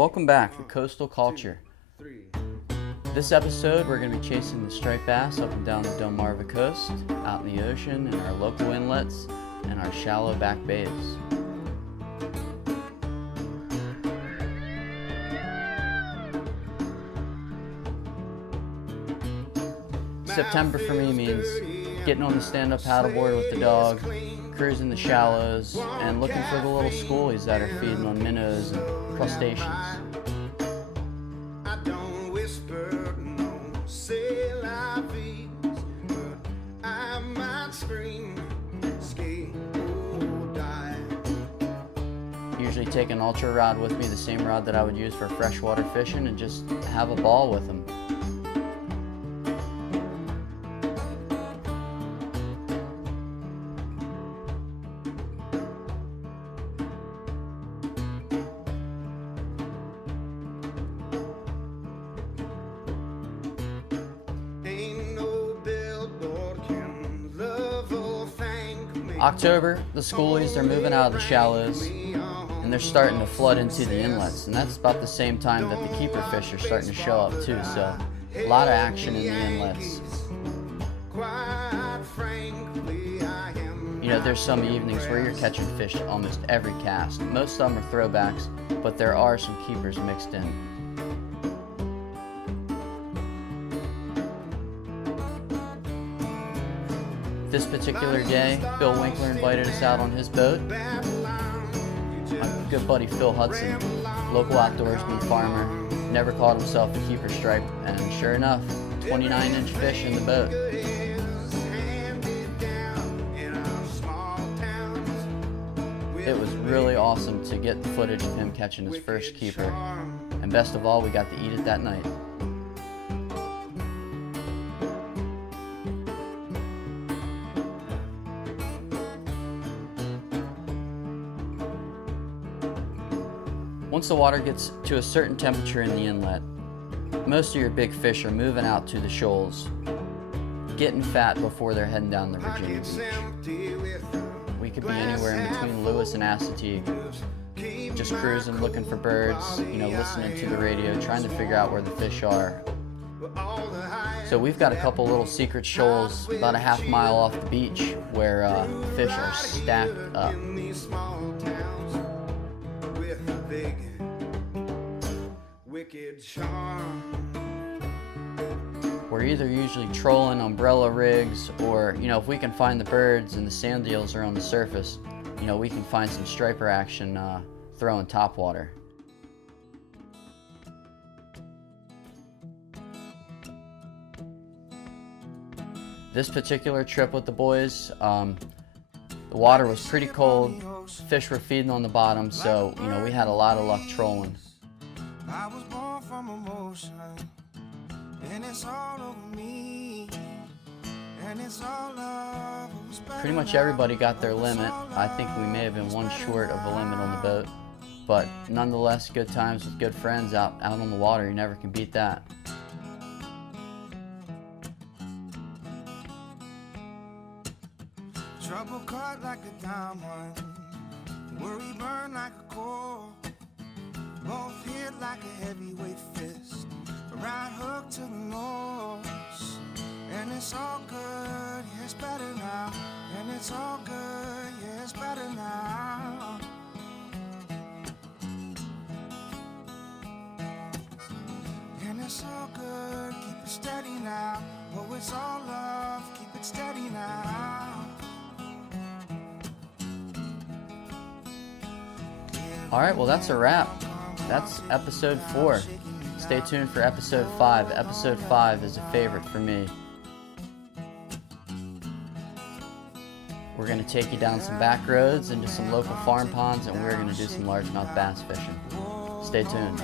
Welcome back to Coastal Culture. This episode we're going to be chasing the striped bass up and down the Delmarva coast, out in the ocean, in our local inlets, and our shallow back bays. September for me means getting on the stand-up paddleboard with the dog, cruising the shallows, and looking for the little schoolies that are feeding on minnows and crustaceans. Usually take an ultra rod with me, the same rod that I would use for freshwater fishing, and just have a ball with them. October, the schoolies are moving out of the shallows and they're starting to flood into the inlets, and that's about the same time that the keeper fish are starting to show up too, so a lot of action in the inlets. You know, there's some evenings where you're catching fish almost every cast. Most of them are throwbacks, but there are some keepers mixed in. This particular day, Bill Winkler invited us out on his boat. My good buddy Phil Hudson, local outdoorsman farmer, never caught himself a keeper stripe, and sure enough, 29-inch fish in the boat. It was really awesome to get the footage of him catching his first keeper, and best of all, we got to eat it that night. Once the water gets to a certain temperature in the inlet, most of your big fish are moving out to the shoals, getting fat before they're heading down the Virginia Beach. We could be anywhere in between Lewis and Assateague, just cruising, looking for birds, listening to the radio, trying to figure out where the fish are. So we've got a couple little secret shoals about a half mile off the beach where fish are stacked up. We're either usually trolling umbrella rigs, or if we can find the birds and the sand eels are on the surface, we can find some striper action throwing topwater. This particular trip with the boys, the water was pretty cold, fish were feeding on the bottom, so we had a lot of luck trolling. I was born from emotion, and it's all over me, and it's all love. Pretty much everybody got their limit. I think we may have been one short of a limit on the boat, but nonetheless, good times with good friends out on the water. You never can beat that. Trouble cut like a diamond, worry burn like a coal. Both hit like a heavyweight fist, a right hook to the nose. And it's all good, yeah, it's better now. And it's all good, yeah, it's better now. And it's all good, keep it steady now. Oh, it's all love, keep it steady now. All right, well, that's a wrap. That's episode 4. Stay tuned for episode 5. Episode 5 is a favorite for me. We're going to take you down some back roads into some local farm ponds, and we're going to do some largemouth bass fishing. Stay tuned.